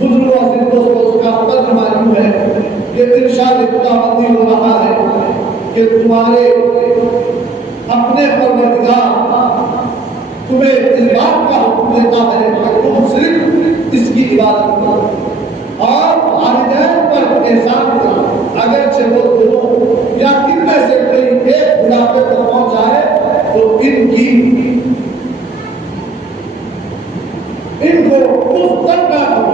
بزرگوں سے دوستوں اس کا ترجمہ یوں ہے کہ ارشاد خداوندی ہو رہا ہے کہ تمہارے اپنے پروردگار تمہیں اس بات کا حکم دیتا ہے کہ تم صرف اس کی عبادت کرو اور والدین پر احسان کرو، اگرچہ وہ دونوں یا ان میں سے کوئی ایک بڑھاپے پر پہنچ جائے تو ان کو اس تک نہ کرو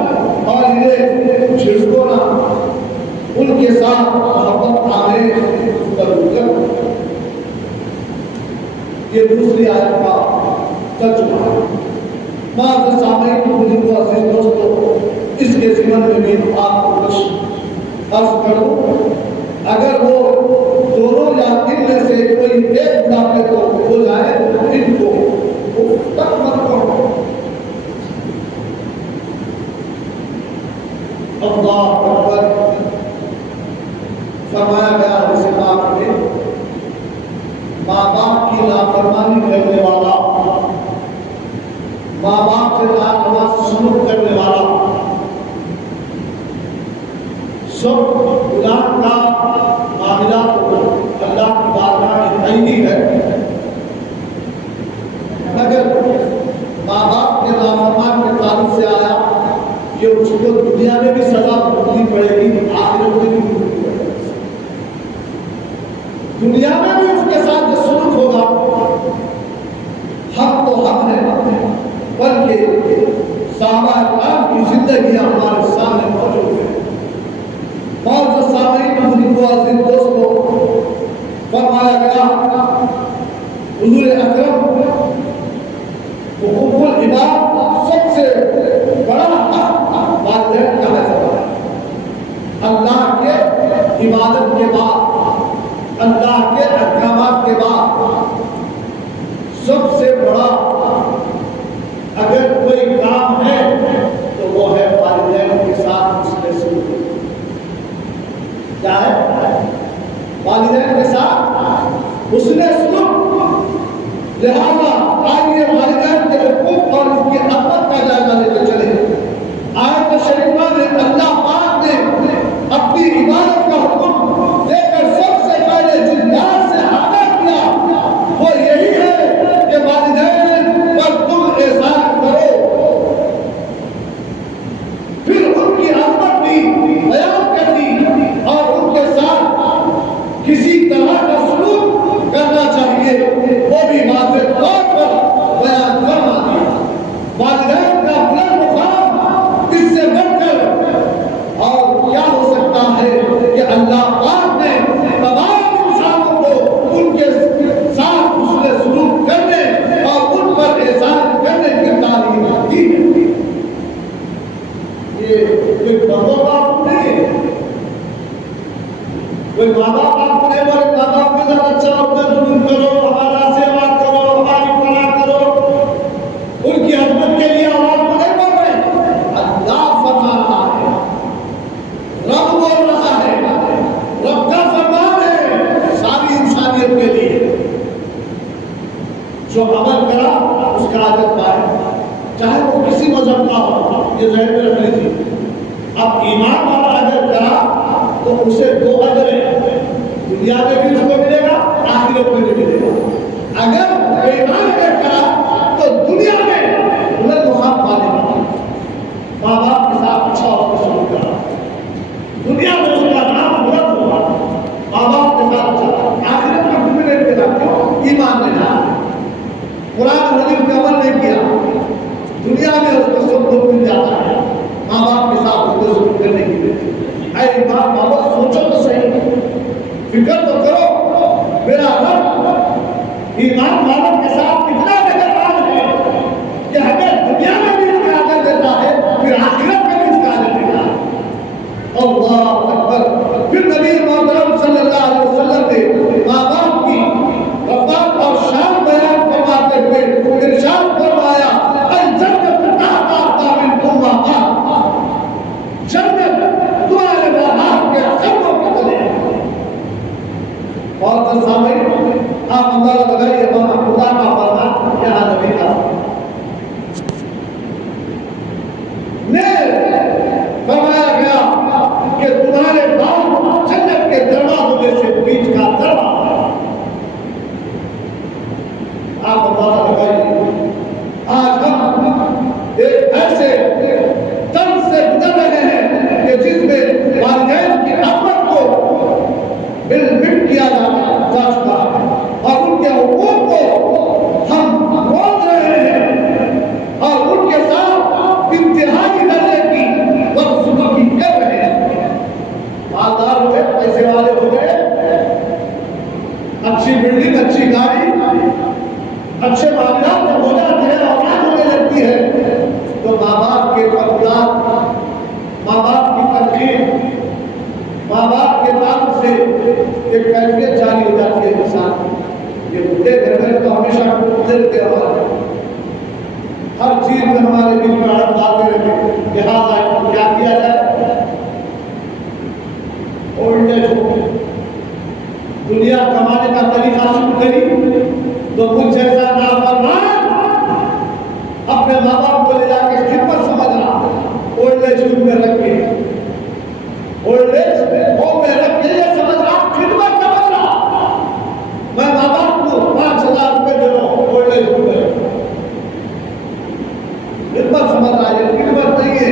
اور انہیں جھڑکو نہ، ان کے ساتھ محبت آمیز سلوک کرو۔ یہ دوسری آیت کا ترجمہ ہے۔ معزز سامعین، بزرگوں، عزیز دوستوں، اس کے ضمن میں بھی آپ کو کچھ عرض کروں، اگر وہ دونوں یا ان میں سے کوئی ایک بڑھاپے کو ہو جائے تو ان کو تک مت کرو۔ اللہ اکبر فرمایا گیا اس بات میں، ماں باپ کی نافرمانی کرنے والا، ماں باپ سے نافرمان سلوک کرنے والا سب گناہ کا معاملہ تو اللہ کی بارگاہ میں نہیں ہے، مگر ماں باپ کے نافرمان کے تعلق سے آیا کہ اس کو دنیا میں بھی سزا بھگتنی پڑے گی، آخرت میں بھی بھگتنی پڑے گی۔ دنیا میں بھی اس کے ساتھ جو سلوک ہوگا حق تو حق ہے، بلکہ صحابہ کرام کی زندگیاں ہمارے سامنے موجود ہیں۔ معزز سامعین، بزرگوں، عزیز دوستوں، فرمایا گیا حضور اکرم حقوق العباد سب سے بڑا حق والدین کا ہے۔ اللہ کے عبادت کے بعد، اللہ کے احکامات کے بعد سب سے بڑا اگر کوئی کام ہے تو وہ ہے والدین کے ساتھ اس نے سلوک۔ کیا ہے؟ والدین کے ساتھ اس نے سلوک۔ لہذا آئیے والدین کے حقوق اور اس کی عظمت کا جائزہ لے کے چلے۔ آیت شریفہ میں اللہ پاک نے اپنی عبادت کا حکم دے کر سب سے پہلے جس بات سے آگاہ کیا وہ یہی ہے کہ والدین پر تم احسان کرو، پھر ان کی عظمت بھی بیان کر دی اور ان کے ساتھ کسی طرح کا سلوک کرنا چاہیے وہ بھی واضح طور پر بیان کرنا دیا۔ والدین کا بلند مقام اس سے بڑھ کر اور کیا ہو سکتا ہے کہ اللہ پاک نے تمام انسانوں کو ان کے ساتھ حسن سلوک کرنے اور ان پر احسان کرنے کی تعلیم دی ہے۔ یہ بندوں کا حکم نہیں ہے، کوئی ماں باپ آپ کو نہیں بولے ماں باپ کے ساتھ اچھا اپنا ظلم کرو، ہمارا سیوا کرو، ہماری پناہ کرو، ان کی خدمت کے لیے آواز کو نہیں بول رہے۔ اللہ فرما رہا ہے، رب بول رہا ہے، رب کا فرمان ہے ساری انسانیت کے لیے، جو عمل کرا اس کا اجر پائے، چاہے وہ کسی مذہب کا ہو، یہ ذہن میں رکھ لیجیے۔ اب ایمان والا اجر کرا تو اسے دو اجر ہیں، دنیا میں بھی اس کو ملے گا، آخرت میں بھی ملے گا۔ اگر ایمان اگر کرا تو دنیا میں بلند مقام پانے گا، ماں باپ کے ساتھ اچھا اس کو سلوک کرا، دنیا میں اس کا نام بلند ہوگا، ماں باپ کے ساتھ اچھا، آخرت میں بھی ملے گا۔ کیوں؟ ایمان نے جانا، قرآن حدیث کا عمل نہیں کیا، دنیا میں اس کو سب کچھ مل جاتا ہے، ماں باپ کے ساتھ اس کو سلوک کرنے کی لیے۔ اے ایمان والو، سوچو تو صحیح، فکر تو کرو، میرا رب ایمان والوں کے ساتھ کتنا مہربان ہے کہ اگر دنیا میں بھی اس کا اجر دیتا ہے پھر آخرت میں بھی اس کا اجر دیتا ہے۔ اللہ اکبر۔ پھر نبی محترم صلی اللہ علیہ وسلم نے ماں باپ کی وفات اور شان بیان فرماتے ہوئے ارشاد فرمایا، الجنت تحت اقدام الامہات، جنت تمہارے باپ کے قدموں کے تلے ہے۔ اور سامعین، آپ اندازہ لگائیے خدا کا کیا جائے؟ اولڈ ایج ہو، دنیا کمانے کا طریقہ شروع کری تو کچھ ایسا نافرمان اپنے ماں باپ کو لے جا کے خدمت سمجھنا، اولڈ ایج ہوم میں رکھ کے، اولڈ ایج ہوم میں رکھ کے یہ سمجھ رہا خدمت سمجھ رہا، میں ماں باپ کو 5,000 روپے دے رہا ہوں اولڈ ایج ہوم میں، خدمت سمجھ رہا ہے، خدمت نہیں ہے،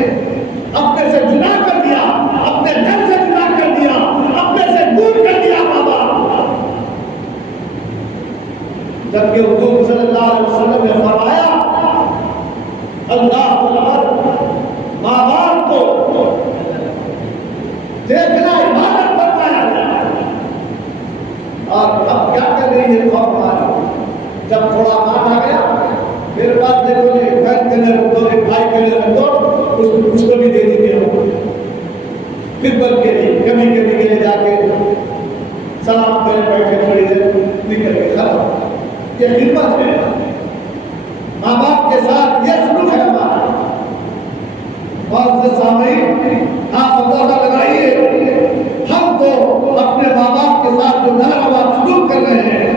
اپنے سے جدا کر دیا، اپنے گھر سے جدا کر دیا، اپنے سے دور کر دیا ماں باپ، جبکہ حضور صلی اللہ علیہ وسلم نے فرمایا اللہ اکبر، ماں باپ کو دیکھنا عبادت فرمایا گیا، اور اب کیا کر رہی ہے قوم ہماری؟ جب تھوڑا مان آ گیا میرے پاس دیکھو جی بہن کے لیے رکھ دو، ایک بھائی کے لیے رکھ دو، اس کو بھی دے دیجیے خدمت کے لیے، کبھی کبھی کے لیے جا کے سلام کرے بیٹھے تھوڑی دیر نکل کے ختم، یہ خدمت ہے، ماں باپ کے ساتھ یہ سلوک ہے ہمارا۔ معزز سامعین، آپ اندازہ لگائیے ہم تو اپنے ماں باپ کے ساتھ جو ناروا سلوک کر رہے ہیں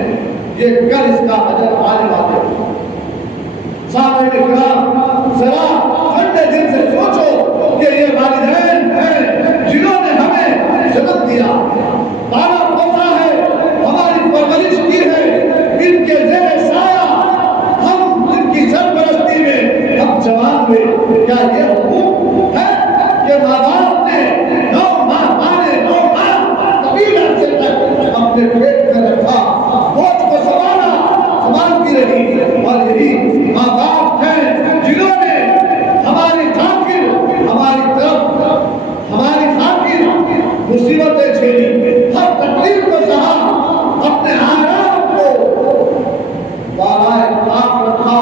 یہ کل اس کا اجر آنے والے ہیں۔ سامعین اکرام، ذرا ٹھنڈے دل سے سوچو کہ یہ والدین ہیں جنہوں نے ہمیں جنم دیا، پالا پوسا ہے، ہماری پرورش کی ہے، ان کے زیر سایہ ہم ان کی سرپرستی میں ہم جوان ہوئے، کیا یہ حقوق ہے کہ ماں باپ نے 9 ماہ طویل عرصے تک اپنے پیٹ میں رکھا، بوجھ کو سنبھالتی رہی، اور یہی ماں باپ ہیں جنہوں نے ہماری خاطر مصیبتیں جھیلی، ہر تکلیف کو سہا، اپنے آرام کو بالائے طاق رکھا۔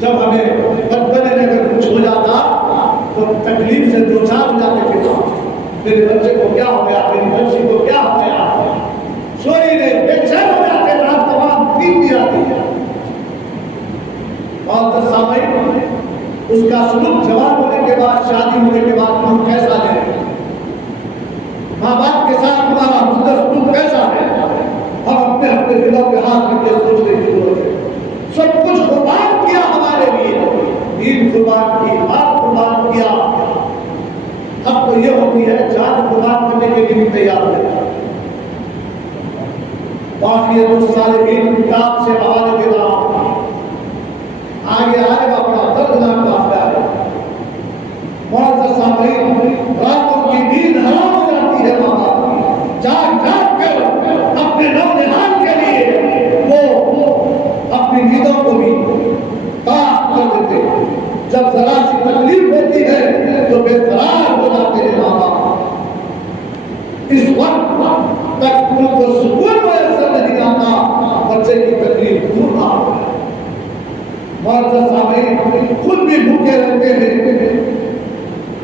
جب ہمیں بچپنے میں اگر کچھ ہو جاتا تو تکلیف سے دو چار ہو جاتے تھے، میرے بچے کو کیا ہو گیا، میری بچی کو کیا ہو گیا، سوئی نہیں، بے چین ہو جاتے، رات تمام نیند نہیں آتی ہے۔ اور سامعین، اس کا سلوک جوان ہونے کے بعد، شادی ہونے کے بعد ہم کیسا لیں، ماں باپ کے ساتھ ہمارا حسن سلوک کیسا ہے، ہم اپنے دلوں کے ہاتھ رکھ کے سوچنے کی ضرورت ہے۔ سب کچھ قربان کیا ہمارے لیے، دین قربان کی، بات قربان کیا، اب تو یہ ہوتی ہے جان قربان کرنے کے لیے تیار ہے۔ باقیت الصالحین کتاب سے حوالے دے رہا ہوں، آگے آئے گا بڑا دردناک واقعہ ہے۔ معزز سامعین، راتوں کی نیند حرام ہو جاتی ہے ماں باپ کی، جاگ جاگ کر اپنے نونہال کے لیے وہ اپنی نیندوں کو بھی طاق کر دیتے ہیں، جب ذرا سی تکلیف ہوتی ہے تو بے قرار ہو جاتے ہیں ماں باپ، اس وقت تک ان کو سکون میسر نہیں آتا بچے کی تکلیف دور نہ ہو۔ معزز سامعین، خود بھی بھوکے رہتے ہیں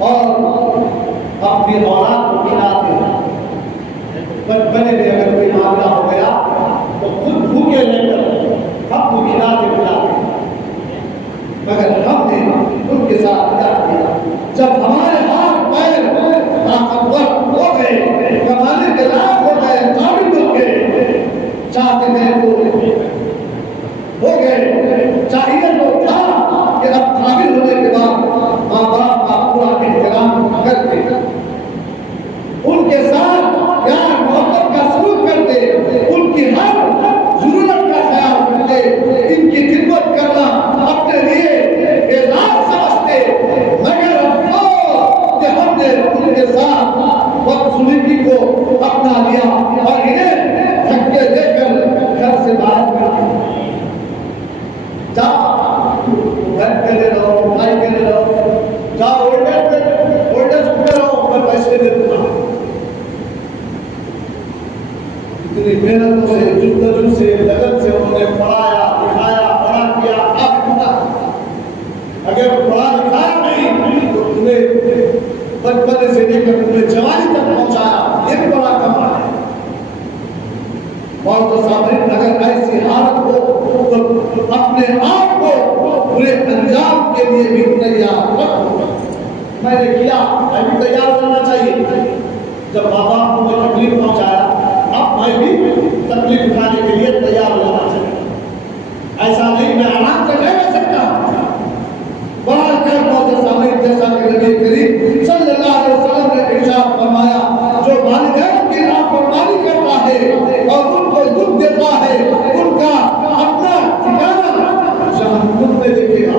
اور اپنی اولاد کو کھلاتے ہیں۔ بچپنے میں اگر کوئی معاملہ ہو گیا تو خود بھوکے رہ کر ہم کو کھلاتے پلاتے، مگر ہم نے ان کے ساتھ کیا کیا؟ جب ہمارے ہاتھ پیر طاقتور ہو گئے، کمانے کے لائق ہو گئے، قابل ہو گئے، چاہتے ہیں ہو گئے، چاہیے تو تھا کہ اب قابل ہونے کے بعد ماں باپ کا پورا احترام کرتے، ان کے ساتھ پیار محبت کا سلوک کرتے، ان کی ہر ضرورت کا خیال کرتے، ان کی خدمت کرنا اپنے لیے اعزاز سمجھتے، مگر افسوس کہ ہم نے ان کے ساتھ بدسلوکی کو اپنا لیا اور انہیں دھکے دے کر گھر سے باہر کر دیا۔ جاؤ گھر کے لے رہو، بھائی کے لے رہو، جاؤ اولڈیج میں رہو، میں پیسے دے دوں گا۔ اتنی محنتوں سے، جدوجہد سے، لگن سے انہوں نے پڑھایا لکھایا، بڑا کیا، اب پتا اگر پڑھا لکھایا نہیں تو تمہیں بچپنے سے لے کر تمہیں جوانی تک پہنچایا، یہ بھی بڑا کمال ہے۔ اور تو سامنے اگر ایسی حالت ہو تو اپنے آپ کو برے انجام کے لیے بھی تیار رکھو۔ میں نے کیا، میں بھی تیار کرنا چاہیے. جب ماں باپ کو کوئی تکلیف پہنچایا اب میں بھی تکلیف اٹھانے کے لیے تیار ہو جانا چاہیے. ایسا نہیں میں آرام سے نہیں رہ سکتا. بڑا کر موجود سامنے جیسا کہ نبی کریم صلی اللہ علیہ وسلم نے ارشاد فرمایا جو والدین کی نافرمانی کرتا ہے اور ان کو دکھ دیتا ہے ان کا اپنا ٹھکانہ جہنم میں دیکھے گا.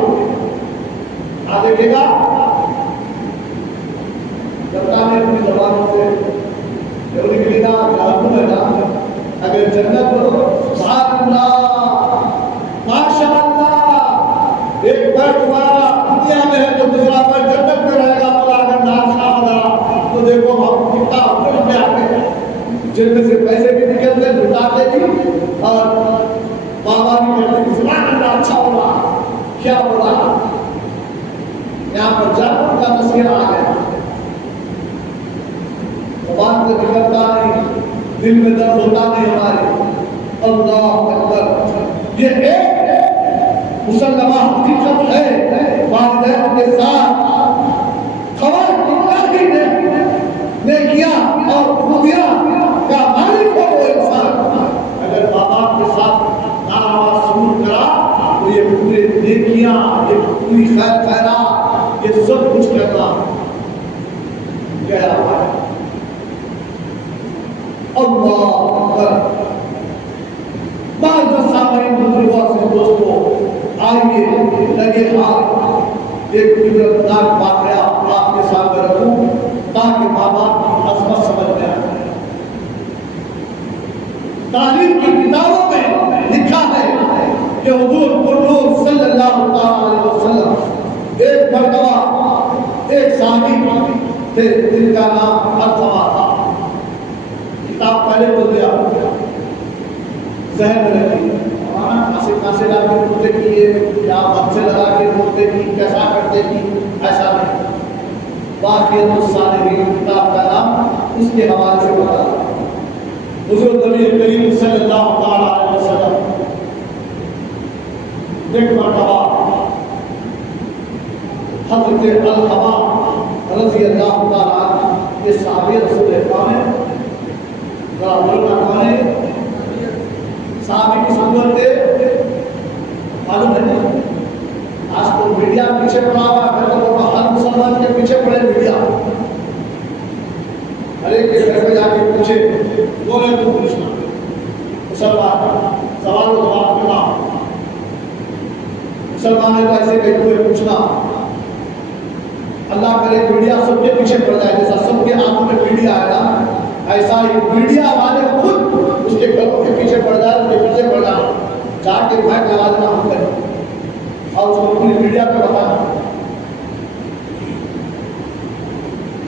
کیا دیکھے گا؟ بتانے اپنی زبانوں سے یہودی ملی نا جہنم ہے نا. اگر جنت ہو سبحان اللہ ماشاء اللہ ایک بار تمہارا دنیا میں ہے تو دوسرا پر جنت میں رہے گا. اور اگر نام خامدہ تو دیکھو ہم کتنا خوش میں آتے ہیں جن میں سے پیسے بھی نکلتے لٹاتے بھی اور بابا بھی کہتے ہیں سبحان اللہ اچھا ہو رہا کیا ہو رہا. یہاں پر جنت کا تذکرہ آ گیا. زبان سے نکلتا نہیں دل میں درد ہوتا نہیں ہمارے. اللہ اکبر یہ ایک مسلمہ حقیقت ہے. والدین کے ساتھ خبر کتنا ہی نیکیاں اور خوبیاں کا مالک ہو وہ انسان. اگر ماں باپ کے ساتھ ناروا سلوک کرا تو یہ پورے نیکیاں یہ پوری خیر خیرات یہ سب کچھ کرنا گیا ہے. اللہ اکبر. بعض سامعین بزرگوں سے دوستوں آئیے لگے ہاتھ ایک عبرتناک واقعہ آپ کے سامنے رکھوں تاکہ ماں باپ کی عظمت سمجھ میں آ جائے. تاریخ کی کتابوں میں لکھا ہے کہ حضور قدوس صلی اللہ علیہ وسلم ایک مرتبہ ایک صحابی تھے جن کا نام ارقم تھا. کتاب پہلے بول دیا ذہن میں رکھی کھانسی لا کے پوچھتے کی یا ہاتھ سے لگا کے پوچھتے کی کیسا کرتے کی ایسا نہیں. باقی الصالحین کتاب کا نام اس کے حوالے سے بتا. حضور نبی کریم صلی اللہ علیہ وسلم ایک مرتبہ حضرت القمہ رضی اللہ تعالیٰ عنہ یہ صحابی رسول اللہ نے صحابی کی صورت معلوم ہے. آج تو میڈیا پیچھے پڑا ہوا ہے. ہر مسلمان کے پیچھے پڑے میڈیا. ہر ایک کے گھر میں جا کے پوچھے وہ ہے تو پوچھنا مسلمان سوال و جواب کرنا. مسلمان کو ایسے کہ کوئی پوچھنا. اللہ کرے میڈیا سب کے پیچھے پڑ جائے جیسا سب کے آنکھوں میں میڈیا ہے نا ایسا ہی میڈیا والے خود اس کے گھروں کے پیچھے پڑ جائے اس کے پیچھے پڑ جائے جا کے بھائی لگا دینا ہم کریں اور اس کو پوری میڈیا پہ بتانا.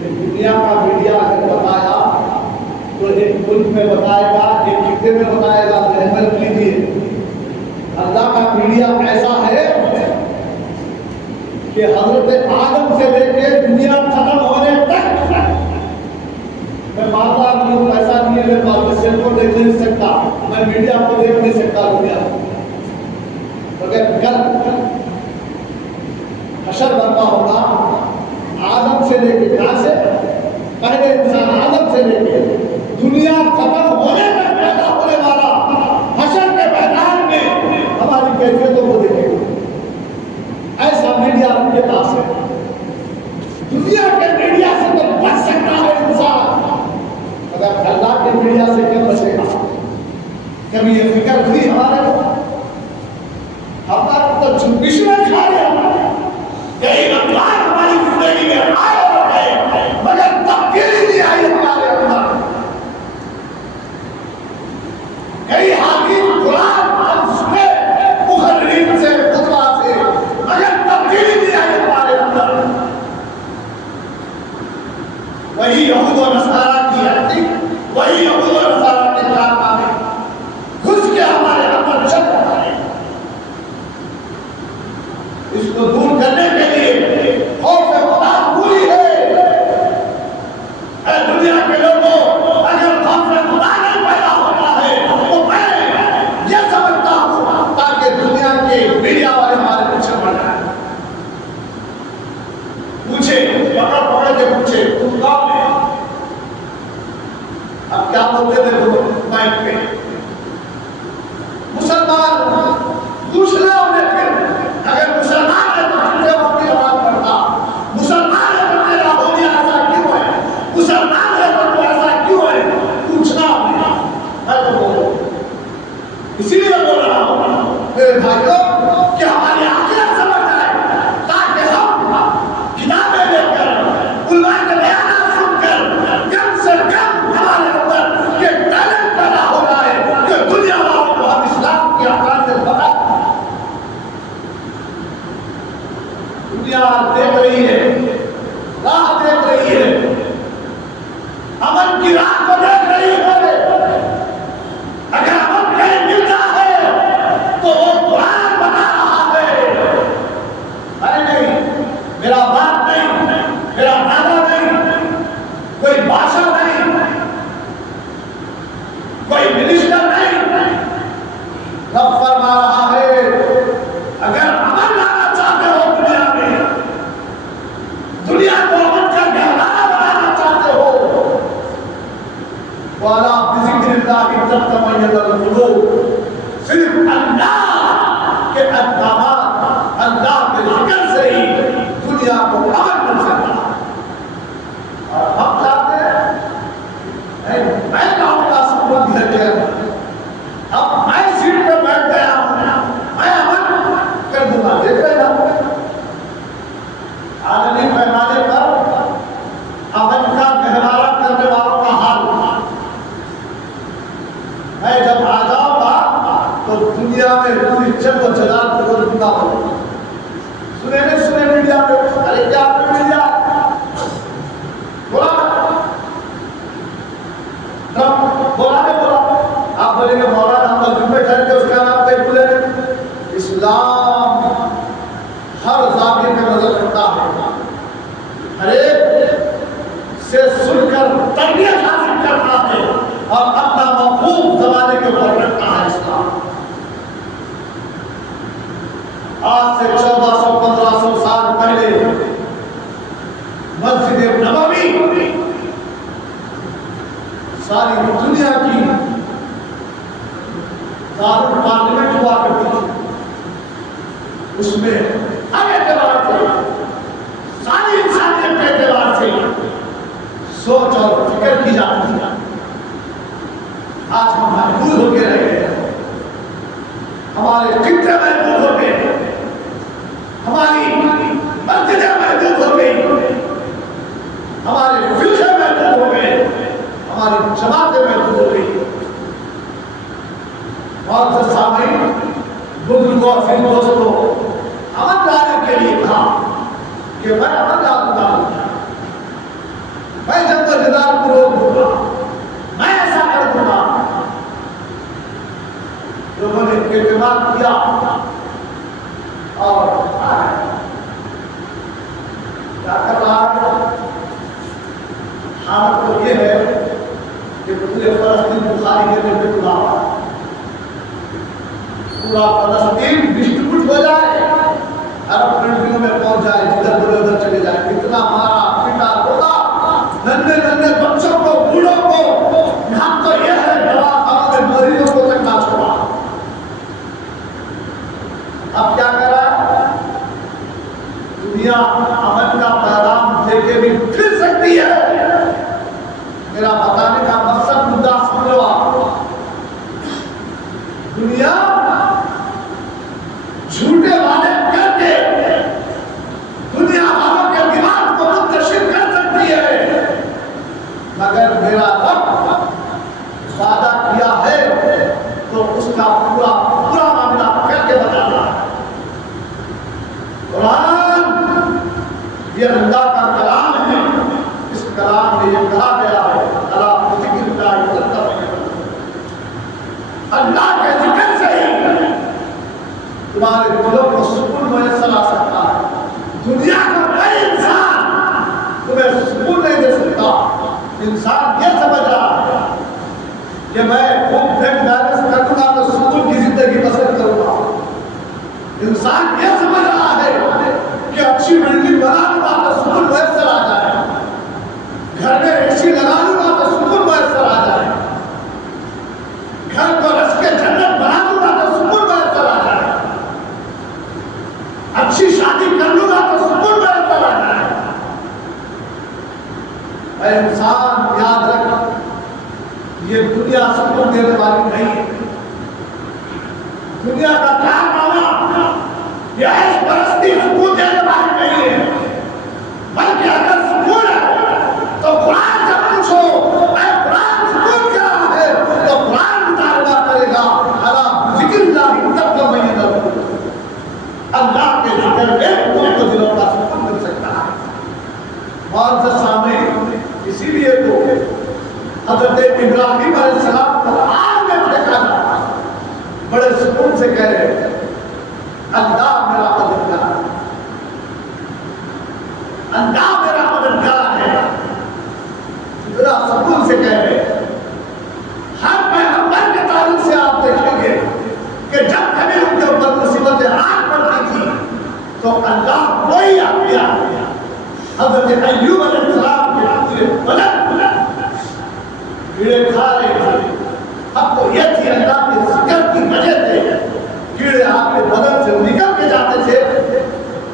دنیا کا میڈیا اگر بتایا تو ایک ملک میں بتائے گا ایک خطے میں بتائے گا. ذہن رکھ لیجیے اللہ کا میڈیا ایسا ہے کہ حضرت آدم سے لے کے دنیا ختم ہونے تک میں مانتا ہوں ایسا نہیں ہے میں بات سیل کو دیکھ نہیں سکتا میں میڈیا کو دیکھ نہیں سکتا دنیا مگر کل حشر برپا ہوگا. آدم سے لے کے کہاں سے پہلے انسان آدم سے لے کے دنیا ختم ہونے تک پیدا ہونے والا حشر کے میدان میں ہماری کیفیتوں کو دیکھے گا. ایسا میڈیا آپ کے پاس ہے. دنیا کے میڈیا سے تو بچ سکتا ہے انسان مگر اللہ کے میڈیا سے کیا بچے گا. کبھی یہ فکر ہوئی ہمارے کو ہمارا تو چھپش میں کھا لیا یہی رمضان ہماری زندگی میں آئے اور گئے مگر تبدیلی نہیں آئی ہمارے اندر. کئی حاکم قرآن ہم سنے مخررین سے خطبہ سے مگر تبدیلی نہیں آئی ہمارے اندر. وہی یہود و نصارہ کی حرکت وہی یہود و نصارہ کے کارنامے گھس کے ہمارے اندر چل رہا ہے. اس کو دور کرنے کے لیے خوف خدا پوری ہے. اے دنیا کے لوگوں اگر خوف خدا نہیں پیدا ہوتا ہے تو میں یہ سمجھتا ہوں تاکہ دنیا کے میڈیا والے ہمارے پیچھے پڑ جائیں. پوچھے پکڑ پکڑ کے پوچھے تم کون ہے؟ اب کیا بولتے تھے وہ مائک پہ؟ مسلمان دوسرے ہونے پھر اگر مسلمان ہے تو ہم سے وقت کی نماز پڑھتا، مسلمان ہے تو میرا ہونا ایسا کیوں ہے، مسلمان ہے تو ایسا کیوں ہے، پوچھنا میں تو بولوں اسی لیے بول رہا ہوں میرے بھائیوں کہ ہماری آخرت سمجھ آئے تاکہ ہم کتابیں لے کر علماء کے بیانات سن کر کم سے کم ہمارے اندر یہ ٹیلنٹ پیدا ہو جائے کہ دنیا والوں کو ہم اسلام کی افراد سے بتا۔ دنیا دیکھ رہی ہے، راہ دیکھ رہی ہے، امن کی راہ کو دیکھ رہی ہے۔ اگر امن کہیں ملتا ہے تو وہ قرآن بتا رہا ہے، ارے نہیں میرا باپ نہیں، میرا دادا نہیں، کوئی بادشاہ نہیں، کوئی منسٹر نہیں، رب فرما رہا ہے اگر امن لانا چاہتے ہو دنیا میں، دنیا کو امن کا گہوارہ بنانا چاہتے ہو، وَعَلَىٰ بِذِكْرِ اللَّهِ تَطْمَئِنُّ الْقُلُوبُ، صرف اللہ کے احکامات، اللہ کے ذکر سے ہی دنیا کو امن مل سکتا ہے۔ اور ہم چاہتے ہیں میں کہوں گا سکون گھر کے اب میں سیٹ پہ بیٹھ گیا ہوں، میں امن کر دوں گا، دیکھ رہے نا عالمی پیمانے پر امن کا گہوارہ کرنے والوں کا حال۔ میں جب آ جاؤں گا تو دنیا میں پوری جنگ و جلال کو دوں گا۔ سنے نہیں سنے میڈیا پہ، ارے کیا آپ نے میڈیا بولا ٹرمپ بولا نہیں بولا، آپ بولیں گے مولانا ہم لوگ پہ ٹھہر کے اس کا نام کہیں بولے۔ اسلام ہر ظالم پہ نظر رکھتا ہے، ہر ایک سے سن کر تربیت حاصل کرتا ہے اور اپنا مفہوم زمانے کے اوپر رکھتا ہے۔ اسلام آج سے 1400-1500 سال پہلے مسجد نبوی ساری دنیا کی دار پارلیمنٹ ہوا کرتی تھی، اس میں ہر اعتبار سے ساری انسانیت کے اعتبار سے سوچ اور فکر کی جاتی ہے۔ آج ہم محدود ہو کے رہ گئے، ہمارے خطے محدود ہو گئے، ہماری مسجدیں محدود ہو گئی، ہمارے فقہ محدود ہو گئے، ہماری جماعتیں محدود ہو گئی۔ اور سے سامعین بزرگوں اور پھر دوستوں امن لانے کے لیے کہا کہ میں امن لاؤں گا، میں جنگ و جدال کو روک دوں گا، میں ایسا کر دوں گا۔ لوگوں نے اعتماد کیا اور کیا کر رہا ہے؟ حالت تو یہ ہے کہ پورے فلسطین بخاری کے دل پہ کھلا ہوا ہے، پورا فلسطین ڈسٹریبیوٹ ہو جائے، عرب کنٹریوں میں پہنچ جائے، جدھر بولے ادھر چلے جائے، کتنا مارا پیٹا ہوگا، ننھے ننھے بچوں کو، بوڑھوں کو، یہاں تو یہ ہے دواخانوں میں مریضوں کو تک نہ چھوڑا۔ اب کیا کر رہا ہے؟ دنیا امن کا پیغام دے کے بھی پھر سکتی ہے۔ میرا بتانے کا مقصد مدعا سمجھو آپ، دنیا جھوٹے وعدے کر کے دنیا والوں کے دماغ کو منتشر کر سکتی ہے، مگر میرا رب وعدہ کیا ہے تو اس کا پورا پورا معاملہ کر کے بتانا ہے۔ قرآن یہ اللہ کا کلام ہے، اس کلام میں یہ کہا گیا ہے اللہ بذکر اللہ تطمئن القلوب، اللہ کے ذکر سے ہی تمہارے دلوں کو سکون میسر آ سکتا ہے۔ دنیا کا کوئی انسان تمہیں سکون نہیں دے سکتا۔ انسان یہ سمجھ رہا ہے کہ میں خوب بینک بیلنس کر دوں گا تو سکون کی زندگی بسر کروں گا۔ انسان یہ سمجھ رہا ہے کہ اچھی بلڈنگ بنا دوں گا تو سکون میسر آ جائے اے انسان یاد رکھ، یہ دنیا سکون دینے والی نہیں ہے. دنیا کا کارنامہ یہ عیش پرستی سکون دینے والی نہیں ہے، بلکہ اگر سکون ہے تو قرآن سے پوچھو اے قرآن سکون کیا ہے، تو قرآن مطالبہ کرے گا اللہ ذکر اللہ تطمئن القلوب، اللہ کے ذکر میں تم کو دلوں کا سکون مل سکتا ہے. معزز سامعین، اسی لیے تو حضرت ابراہیم علیہ السلام کو آگ میں پھینکا جاتا بڑے سکون سے کہہ رہے ہیں اللہ میرا مددگار ہے، اللہ میرا مددگار ہے. ذرا سکون سے کہہ رہے ہیں. ہر پیغمبر کے تعلق سے آپ دیکھیں گے کہ جب کبھی ان کے اوپر مصیبتیں آ پڑتی تھی تو اللہ کوئی آگیا. حضرت ایوب علیہ السلام کے پورے بلند کیڑے کھا رہے تھے. اب تو یہ تھی اللہ کے ذکر کی وجہ سے کیڑے آپ کے بدن سے نکل کے جاتے تھے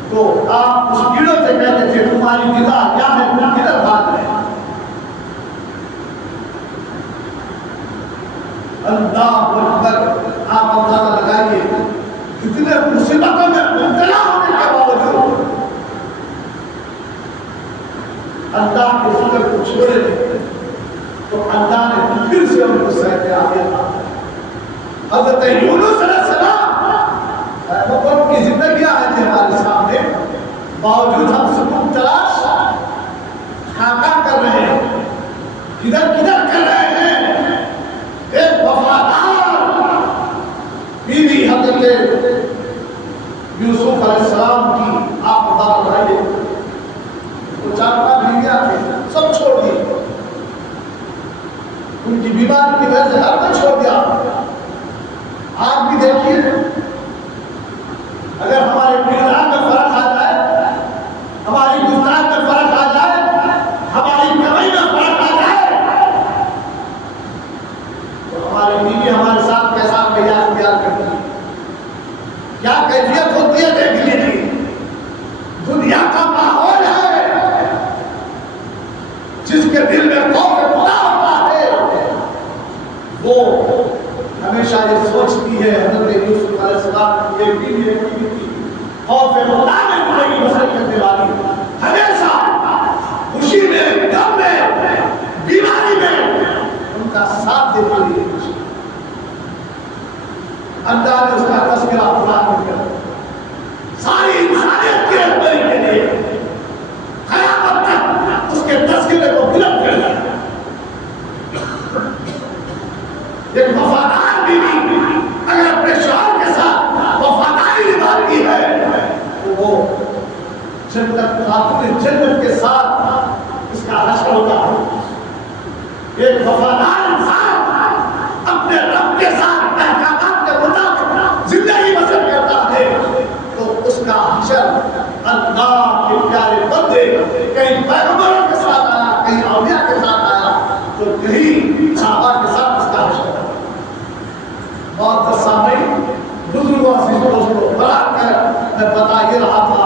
تو آپ اس کیڑوں سے کہتے تھے تمہاری غذا کیا ہے، تم کدھر بھاگ رہے ہیں. اللہ اکبر. آپ اندازہ لگائیے کتنے مصیبتوں میں مبتلا ہونے کے باوجود اللہ کے ذکر کو چھوڑے نہیں تو اللہ نے پھر سے ان کو سہتے آگے تھا. حضرت یونس علیہ السلام ان کی زندگیاں ہیں ہمارے سامنے، باوجود ہم سکون تلاش کہاں کر رہے ہیں، کدھر کدھر کر رہے ہیں. ایک وفادار بیوی حضرت یوسف علیہ السلام کی آپ بتا رہے ہیں، وہ چار بیویاں تھیں، سب چھوڑ دی. ان کی بیماری کی وجہ سے ہر کوئی چھوڑ دیا. آپ بھی دیکھیے اگر ہمارے کردار میں فرق آ جائے، ہماری گفتار میں فرق آ جائے، ہماری کمائی میں فرق آ جائے تو ہماری بیوی ہمارے ساتھ کیسا پیار کرتی ہے، کیا کیفیت ہوتی ہے دیکھ لیجیے. دنیا کا ماحول ہے جس کے دل میں خوف خدا ہوتا ہے وہ ہمیشہ یہ سوچتی ہے. حضرت یوسف علیہ السلام کی ایک بیوی تھی خوف خدا میں زندگی بسر کرنے والی، ہمیشہ خوشی میں، غم میں، بیماری میں ان کا ساتھ دیتی رہی. اللہ نے اس کا تذکرہ قرآن میں کیا، ساری انسانیت کی رہبری کے لیے قیامت تک اس کے تذکرے کو بلند کر دیا. ایک وفادار بیوی اگر اپنے شوہر کے ساتھ وفاداری نبھاتی ہے تو وہ جنت خاتون جنت کے ساتھ اس کا حشر ہوتا ہے. ایک وفادار انسان اپنے رب کے ساتھ احکامات کے مطابق زندگی بسر کرتا ہے تو اس کا حشر اللہ کے پیارے بندے کہیں پیغمبروں کے ساتھ آیا، کہیں اولیاء کے ساتھ آیا تو کہیں صحابہ کے ساتھ اس کا حشر. بہت سامعین، بزرگوں عزیز دوستوں، بڑا کر میں بتا یہ رہا تھا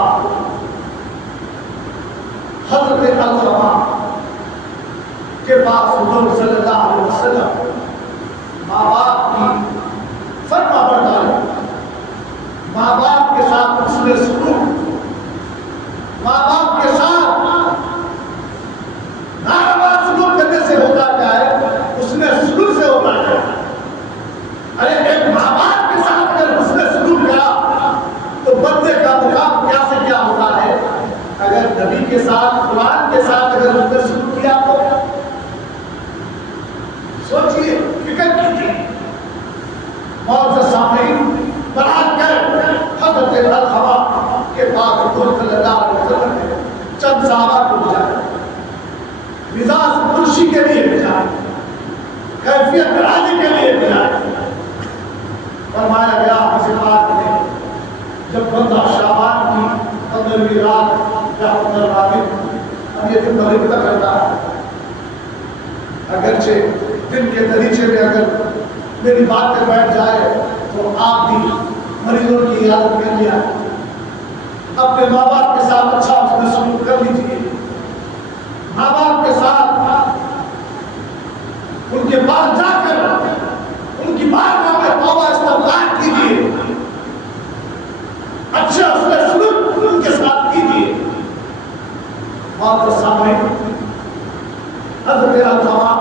حضرت علقمہ کے پاس حضور صلی اللہ علیہ وسلم ماں باپ کی فرما برداری، ماں باپ کے ساتھ حسن سلوک، ماں باپ کے ساتھ ناروا سلوک کرنے سے ہوتا کیا ہے، حسن سلوک سے ہوتا ہے. ارے ایک ماں باپ کے ساتھ اگر حسن سلوک کرا تو بندے کا مقام کیا سے کیا ہوتا ہے. اگر نبی کے ساتھ، قرآن کے ساتھ اگر حسن سلوک کیا تو سوچئے، فکر کیجیے. معزز سامعین، بڑھا کر حضرت علقمہ کے پاس حضور صلی اللہ علیہ وسلم نے چند صحابہ کو بھیجا، مزاج پرسی کے لیے بھیجا، کیفیت راضی کے لیے بھیجا. فرمایا گیا کسی بات میں جب بندہ شعبان کی 15ویں رات یا 15واں دن اب یہ دن مغرب تک کرتا ہے، اگرچہ دن کے دریچے میں اگر میری بات پہ بیٹھ جائے تو آپ بھی مریضوں کی عیادت کر لیا، اپنے ماں باپ کے ساتھ اچھا اس میں سلوک کر لیجیے، ماں باپ کے ساتھ اور سامعین حضرت القمہ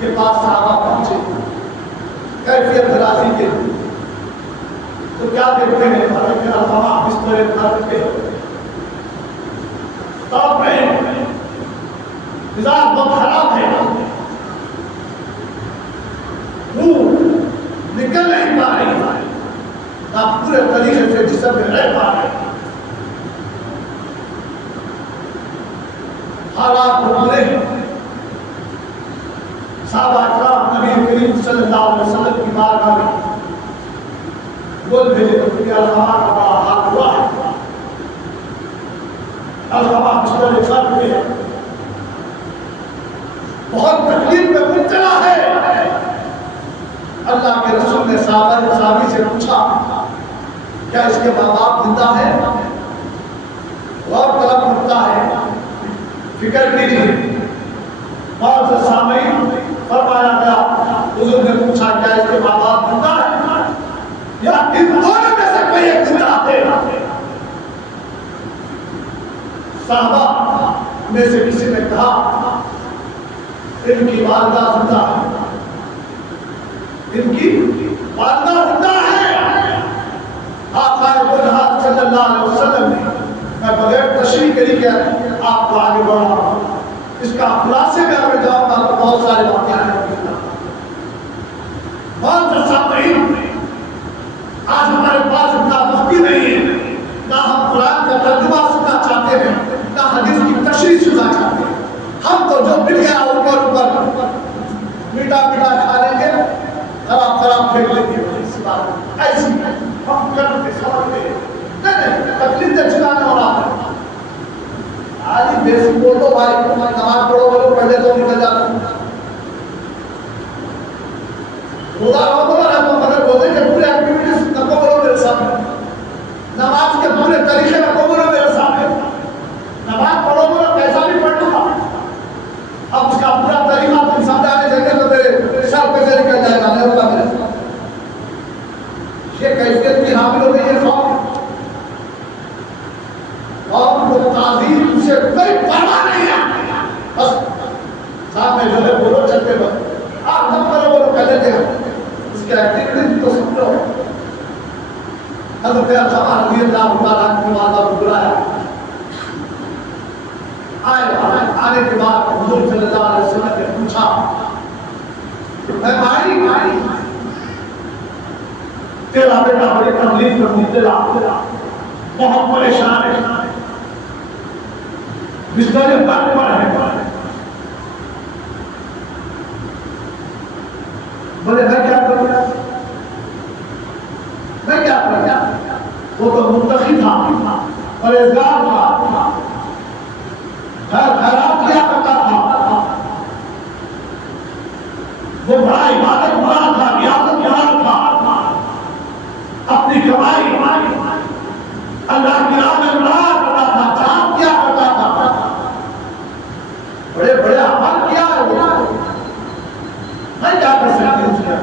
کے پاس صحابہ پہنچے کیفیت راضی کے تو کیا دیکھتے ہیں حضرت القمہ بستر درد پہ تڑپ رہے ہیں، مزاج بہت خراب ہے، روح نکل نہیں پا رہی ہے، نہ پورے طریقے سے جسم میں رہ پا رہے ہیں، حالات برے ہیں۔ صحابہ اکرام نبی کریم صلی اللہ علیہ وسلم کی بارگاہ میں بول بھیجے کہ القمہ کا بڑا حال ہوا ہے، القمہ بستر درد پہ ہے، بہت تکلیف میں مبتلا ہے۔ اللہ کے رسول نے صحابی سے پوچھا کیا اس کے ماں باپ زندہ ہے؟ غور طلب کرتا ہے، فکر کیجیے۔ بہت سے سامعین فرمایا گیا حضور نے پوچھا کیا اس کے ماں باپ زندہ ہے یا ان دونوں میں سے کوئی ایک زندہ ہے؟ صحابہ میں سے کسی نے کہا ان کی والدہ زندہ ہے، ان کی والدہ زندہ ہے۔ آقا کائنات صلی اللہ علیہ وسلم نے میں بغیر تشریح کری کہ آپ کو آگے بڑھا رہا ہوں، اس کا خلاصے میں اگر جاؤں گا تو بہت سارے واقعات ہیں۔ بہت سے سامعین آج ہمارے پاس اتنا وقت نہیں ہے، نہ ہم قرآن کا ترجمہ سننا چاہتے ہیں، نہ حدیث کی تشریح سننا چاہتے ہیں۔ ہم تو جو مل گیا اوپر میٹھا میٹھا کھا لیں گے، خراب خراب پھینک لیں گے۔ اس بات ایسی ہم کرتے سمجھتے ہیں نہیں، تکلیف سے چلانے ہو رہا ہے۔ آج دیسی بول دو بھائی نماز پڑھو بولو پہلے تو نکل جاتا ہوں، روزہ رہو بولو رہتا ہوں، مگر روزے کے پورے ایکٹیویٹیز نہ کو بولو میرے سامنے، نماز کے پورے طریقے نہ کو بولو میرے سامنے، نماز پڑھو بولو کیسا بھی پڑھ لوں گا، اب اس کا پورا طریقہ تم سمجھانے جائیں تو میرے سر پہ سے نکل جائے گا، نہیں ہوگا میرے سامنے۔ یہ کیفیت کی حامل ہو گئی ہے خوف، اور وہ تعظیم اسے کوئی پرواہ نہیں ہے، بس سامنے جو ہے بولو چلتے بس آپ نہ کرو بولو کہہ لیتے ہیں، اس کے ایکٹیویٹی تو سمجھو۔ حضرت القمہ رضی اللہ تعالیٰ عنہ کی والدہ کو بلایا، آنے کے بعد حضور صلی اللہ علیہ وسلم نے پوچھا میں بھائی تیرا بیٹا بڑی تکلیف میں مبتلا، بہت پریشان ہے، بستر درد پر ہے، بولے میں کیا کروں، میں کیا کروں؟ وہ تو متقی تھا، پرہیزگار تھا، خیرات کیا کرتا تھا، وہ بڑا عبادت والا تھا، ریاضت والا تھا، اپنی کمائی اللہ کی راہ میں لڑا کرتا تھا، جہاد کیا کرتا تھا، بڑے بڑے عمل کیا ہے وہ، میں کیا کر سکتی ہوں اس کے؟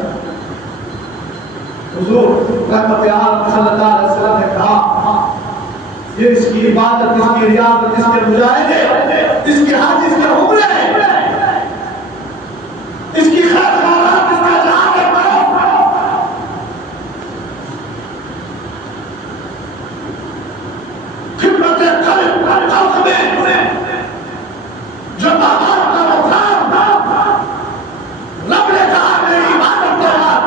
حضور رحمت عالم صلی اللہ علیہ وسلم نے کہا یہ اس کی عبادت، اس کی ریاضت، اس کے مجاہدے، اس کی حج، اس کے عمرے، اس کی خیر خیرات، اس کا جہاد ہے، خدمت خلق میں جو بابا کا مقام رب نے کہا میری عبادت کے بعد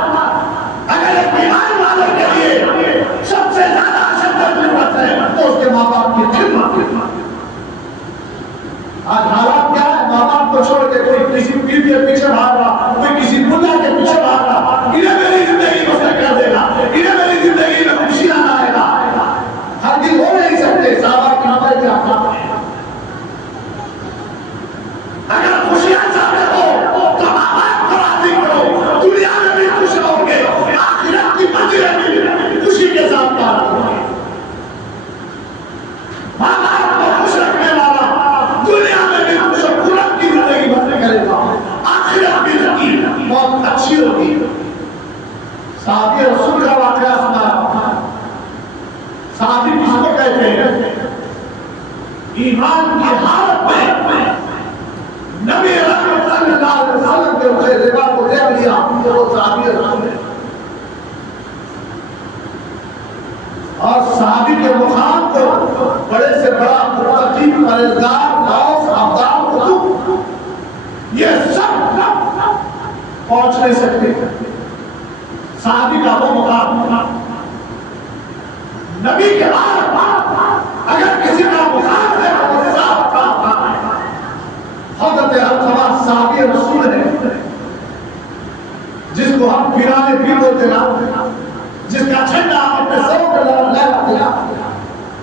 اگر ایک ایمان والے کے لیے سب سے زیادہ شدت ضرورت ہے تو اس کے ماں باپ کی خدمت۔ آج حالات کیا ہے، ماں باپ کو چھوڑ کے کوئی کسی پیر کے پیچھے بھاگ رہا، کوئی کسی ملا کے پیچھے بھاگ رہا، انہیں میری زندگی بسر کر دے گا، انہیں میری زندگی میں خوشیاں لائے گا۔ ہر دن ہو نہیں سکتے، صحابہ کی عمل کیا تھا، اگر خوشیاں چاہتے ہو تو ماں باپ کو راضی کرو، دنیا میں بھی خوش رہو گے، آخرت کی منزلیں بھی خوشی کے ساتھ پار کرو گے۔ ماں باپ کو خوش رکھنے والا دنیا میں بھی خوش و خرم کی زندگی بسر کرے گا، آخرت کی زندگی بہت اچھی ہوگی۔ صحابی رسول کا واقعہ سنا، صحابی کس کو کہتے ہیں؟ ایمان کی حالت پرہیزگار، غوث، ابدال، قطب، یہ سب پہنچ نہیں سکتے۔ صحابی کا وہ مقام نبی کے بعد اگر کسی کا مقام ہے وہ صاحب کا مقام ہے۔ حضرت علقمہ صحابی رسول ہے، جس کو ہم پیرانے بھی بولتے نا، جس کا جھنڈا اپنے سروں پر لہراتے دیا،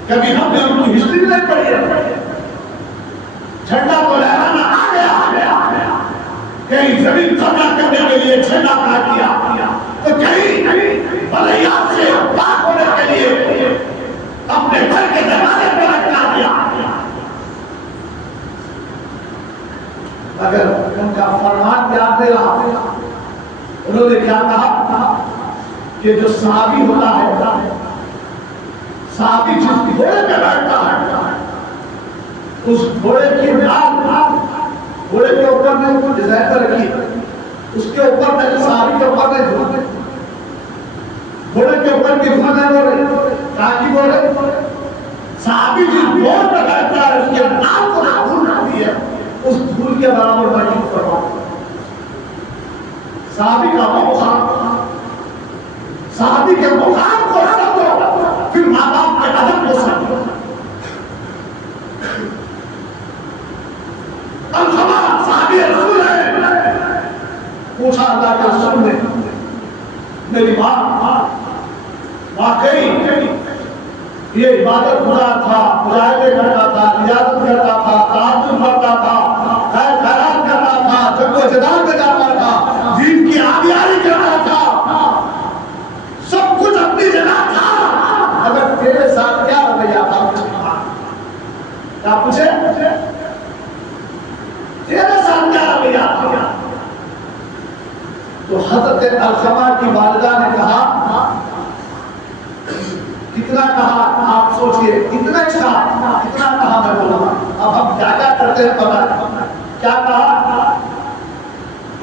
کبھی ہم نے ان کی ہسٹری نہیں پڑھی ہے۔ جھنڈا تو لہرانا آ گیا، کہیں زمین قبضہ کرنے کے لیے جھنڈا کھڑا کیا، تو کہیں بلیات سے پاک ہونے کے لیے اپنے گھر کے دروازے پر لٹکا دیا۔ مگر ان کا فرمان یاد دے رہا، انہوں نے کیا کہا کہ جو صحابی ہوتا ہے، صحابی جس گھوڑے پہ بیٹھتا ہے، اس گھوڑے کی نال گھوڑے کے اوپر میں ڈیزائن پر رکھی، اس کے اوپر میں صحابی کے اوپر میں گھوڑے کے اوپر کی دھول نہیں بول رہی، کہاں کی بول رہے؟ صحابی جس گھوڑے پہ بیٹھتا ہے اس کے نال کو دھول رہتی ہے، اس دھول کے برابر مجید فرماتا ہے۔ صحابی کا مقام، صحابی کے مقام کو سمجھو، پھر ماں باپ کے ادب کو سمجھو۔ علقمہ صحابی رسول ہے، پوچھا اللہ کے رسول نے، میری ماں واقعی یہ عبادت گزار تھا، مجاہدے کرتا تھا، ریاضت کرتا تھا، تعجب کرتا تھا، خیر خیرات کرتا تھا، جنگ و جدال میں جاتا تھا، دین کی آبیاری کرتا تھا، سب کچھ اپنی جگہ تھا، اگر تیرے ساتھ کیا رویہ تھا؟ کیا پوچھے؟ تیرے ساتھ کیا رویہ تھا؟ تو حضرت علقمہ کی والدہ نے کہا، کتنا کہا آپ سوچئے، اتنا کہا میں بولا، اب ہم کیا کیا کرتے ہیں پتہ ہے کیا کہا؟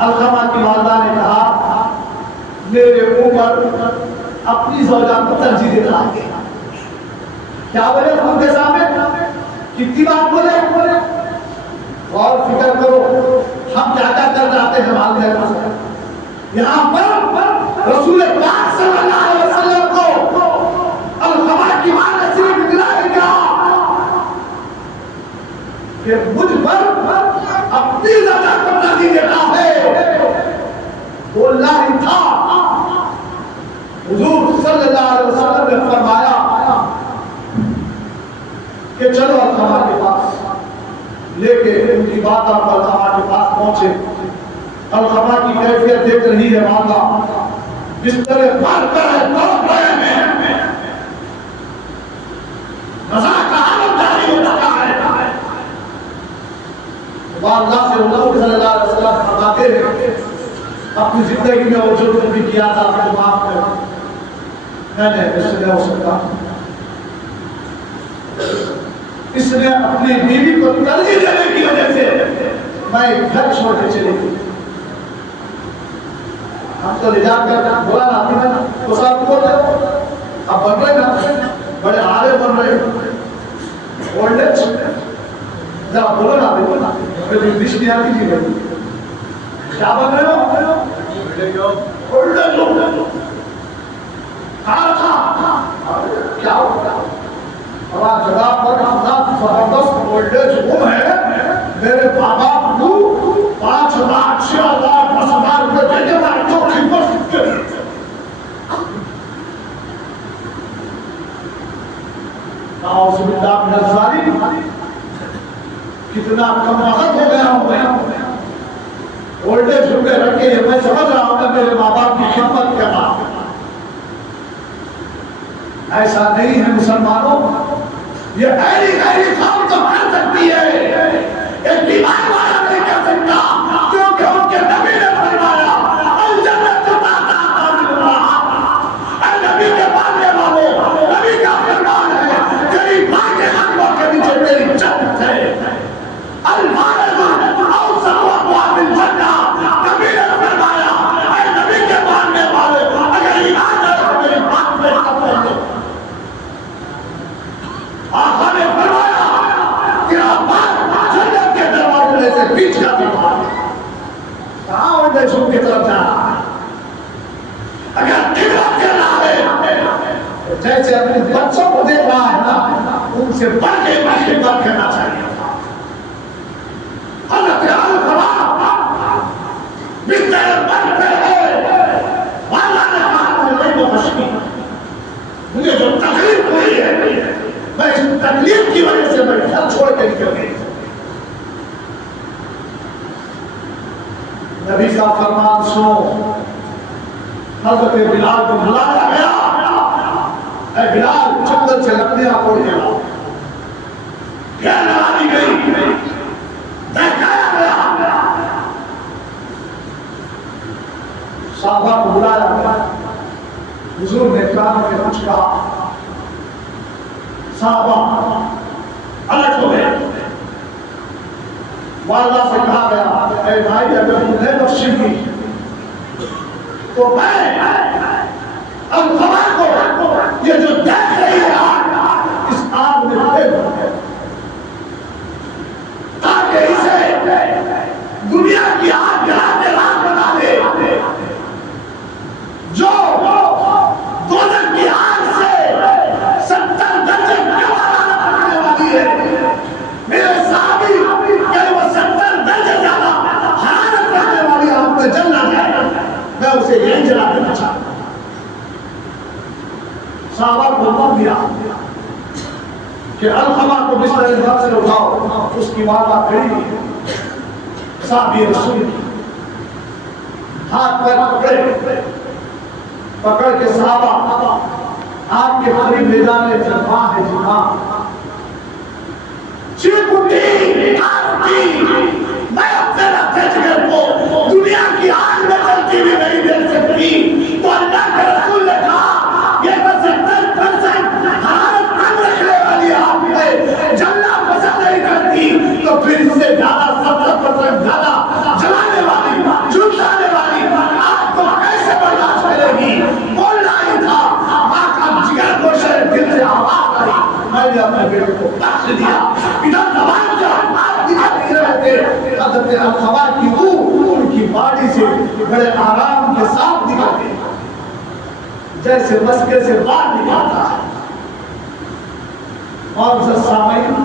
علقمہ کی والدہ نے کہا، میرے اوپر اپنی زوجہ کو ترجیح دینا ہے۔ کیا بولے ان کے سامنے؟ کتنی بات بولے؟ اور فکر کرو ہم کیا کیا کر جاتے ہیں والدہ کو۔ یہاں پر رسول پاک صلی اللہ علیہ وسلم کو علقمہ کی ماں نے صرف اتنا ہی کہا کہ مجھ پر اپنی زوجہ کو ترجیح دینا ہے، بولنا ہی تھا۔ حضور صلی اللہ علیہ وسلم نے فرمایا کہ چلو علقمہ کے پاس، لے کے ان کی بات آپ علقمہ کے پاس پہنچے۔ علقمہ کی کیفیت دیکھ رہی ہے ماں، بستر پار کر تڑپ رہے ہیں، غذا کا عالم جاری ہو چکا ہے۔ اللہ سے حضور صلی اللہ علیہ وسلم فرماتے ہیں، اپنی زندگی میں وہ جرم بھی کیا تھا کہ معاف کر، میں نے اس سے ہو سکتا، اس نے اپنی بیوی کو ترجیح دینے کی وجہ سے میں گھر چھوڑ کے چلی گئی۔ ہم تو لے جا کر بولا نا آتی نا تو صاحب بول رہے اب بن رہے نا، بڑے آرے بن رہے، اولڈ ایج ذرا بولو نا، دیکھو نا پھر انگلش نہیں آتی جی بھائی، کیا بن رہے ہو؟ اولڈ ایج لوگ کیا ہوگا ہمارا جگہ پر اتنا زبردست اولڈ ایج ہوم ہے، میرے بابا کو 5,000 6,000 10,000 روپے دے کے میں تو خدمت سکتے ہیں۔ نعوذ باللہ من الظالم، کتنا کم وقت ہو گیا ہوں میں، اولڈ ایج ہوم میں رکھ کے میں سمجھ رہا ہوں کہ میرے ماں باپ کی خدمت کرنا۔ ایسا نہیں ہے مسلمانوں، یہ ایسی ایسی قوم تو کر سکتی ہے، ایک بیمار والا نہیں کر سکتا، کیونکہ ان کے نبی نے فرمایا الجنت نبی کے ماننے والوں، نبی کا فرمان ہے تیری ماں کے قدموں کے نیچے تیری جنت ہے۔ المالک اوسط ابواب الجنہ، نبی نے فرمایا اے نبی کے ماننے والے اگر ایمان ہے تو میری بات میں قبول کرو۔ آقا نے فرمایا کہ آپ سے پیچھ کا دیتا کہاں اندر جھوم کی طرف جا رہا ہے؟ اگر قبلہ کے رہے جیسے اپنے بچوں کو دیکھ رہا ہے نا ان سے بڑھ کے خدمت کرنا چاہیے. حضرت علقمہ بستر پر ہے واللہ نے کہا کہ میں مشکل مجھے جو تکلیف ہوئی ہے میں اس تکلیف کی وجہ سے میں گھر چھوڑ کے نکل گئی. نبی کا فرمان سنو. حضرت بلال کو بلایا گیا. اے بلال جنگل سے لکڑیاں توڑ کے لاؤ. کیا لگانی گئی دکھایا گیا. صحابہ کو بلایا گیا. حضور نے کان میں کچھ کہا. صحابہ الگ ہو گئے. والدہ سے کہا گیا اے بھائی اگر تم نے بخشی کی تو میں علقمہ کو یہ جو دیکھ رہی ہے آگ اس آگ میں پھیر دوں تاکہ اسے دنیا کی آگ جلاتے راگ بنا دے جو دوزخ کی آگ سے 70 درجے کمانا پڑنے والی ہے. میرے صحابی کہ وہ 70 درجے زیادہ حرارت رہنے والی آگ میں جل نہ جائے میں اسے یہی جلا دینا چاہتا ہوں. صحابہ کو حکم دیا کہ علقمہ کو بستر پر سے اٹھاؤ. اس کی والدہ کھڑی ہے. صحابی رسول ہاتھ پیر پکڑ کے صحابہ آپ کے قریب لے جانے جہاں ہے جہاں چیخ اٹھی آگ کی میں اپنے رکھتے جگر کو دنیا کی آگ میں چلتی بھی نہیں دیکھ سکتی. تو اللہ کے رسول نے کہا یہ بس 70% حرارت کم رکھنے والی آگ ہے جلنا پسند نہیں کرتی تو پھر اس سے زیادہ 70% زیادہ جلانے والی جھلسانے والی آگ کو کیسے برداشت کرے گی. بولنا ہی تھا ماں کا جگر گوشے دل سے آواز آئی میں نے اپنے بیٹے کو بخش دیا. ادھر زبان سے آپ دکھاتے رہتے. حضرت علقمہ کی روح ان کی باڈی سے بڑے آرام کے ساتھ نکلتے جیسے مسکے سے باہر نکالتا ہے. اور سامعین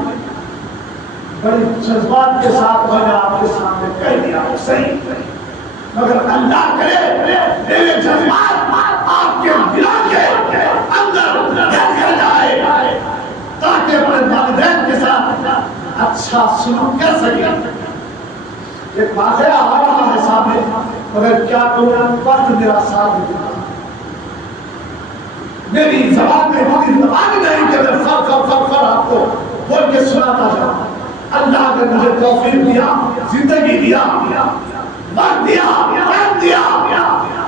بڑی جذبات کے ساتھ میں نے آپ کے سامنے کہہ دیا صحیح مگر اللہ کرے میرے جذبات آپ کے دلوں کے اندر گھر جائے تاکہ اپنے والدین کے ساتھ اچھا سلوک کر سکے. ایک واقعہ آ رہا ہے سامنے مگر کیا کروں وقت میرا ساتھ دیتا میری زبان میں اتنی زبان نہیں کہ میں فر آپ کو بول کے سناتا جاؤں. اللہ نے مجھے توفیق دیا زندگی دیا وقت دیا ٹائم دیا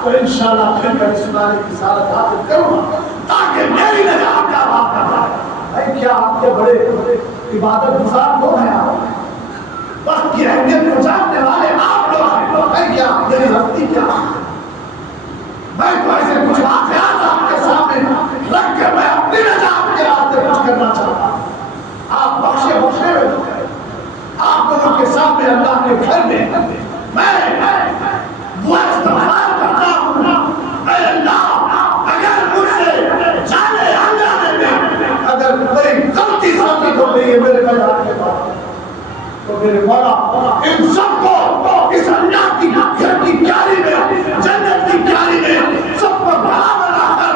تو انشاءاللہ پھر میں سنانے کی سعادت حاصل کروں گا تاکہ میری نجات کا بات کرتا ہے. بھائی کیا آپ کے بڑے عبادت گزار لوگ ہیں آپ وقت کی اہمیت کو جاننے والے آپ لوگ ہیں. کیا میری غلطی کیا میں تو ایسے کچھ واقعات آپ کے سامنے رکھ کے میں اپنی نجات کے راستے کچھ کرنا چاہتا ہوں. آپ بخشے ہوئے آپ لوگوں کے سامنے اللہ کے گھر میں میں دعا استغفار کرتا ہوں. اے اللہ اگر مجھ سے جانے آنے میں اگر کوئی غلطی ثابت ہو گئی ہے میرے گھر کے پاس تو میرے مولا ان سب کو اس اللہ کی گھر کی کیاری میں جنت کی کیاری میں سب کو بھلا بنا کر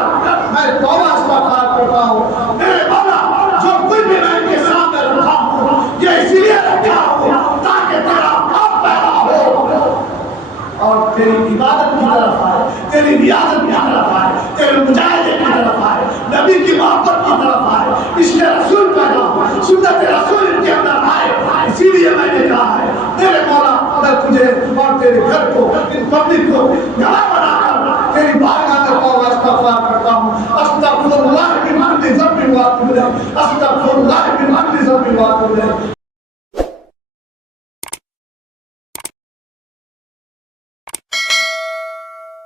میں توبہ استغفار کرتا ہوں. میرے مولا جو کچھ بھی میں ان کے سامنے رکھا ہوں یہ اسی لیے رکھا ہوں تاکہ تیرا خوف پیدا ہو اور تیری عبادت کی طرف آئے تیری ریاضت کی طرف آئے تیرے مجاہدے کی طرف آئے نبی کی محبت کی طرف آئے عشق رسول پیدا ہو سنت رسول ان کے اندر آئے. اسی لیے میں نے کہا ہے میرے مولا میں تجھے اور تیرے گھر کو ان پبلک کو گواہ بنا کر تیری بارگاہ میں توبہ استغفار کرتا ہوں. استغفر اللہ من كل ذنب واتوب الیہ استغفر اللہ من كل ذنب واتوب الیہ.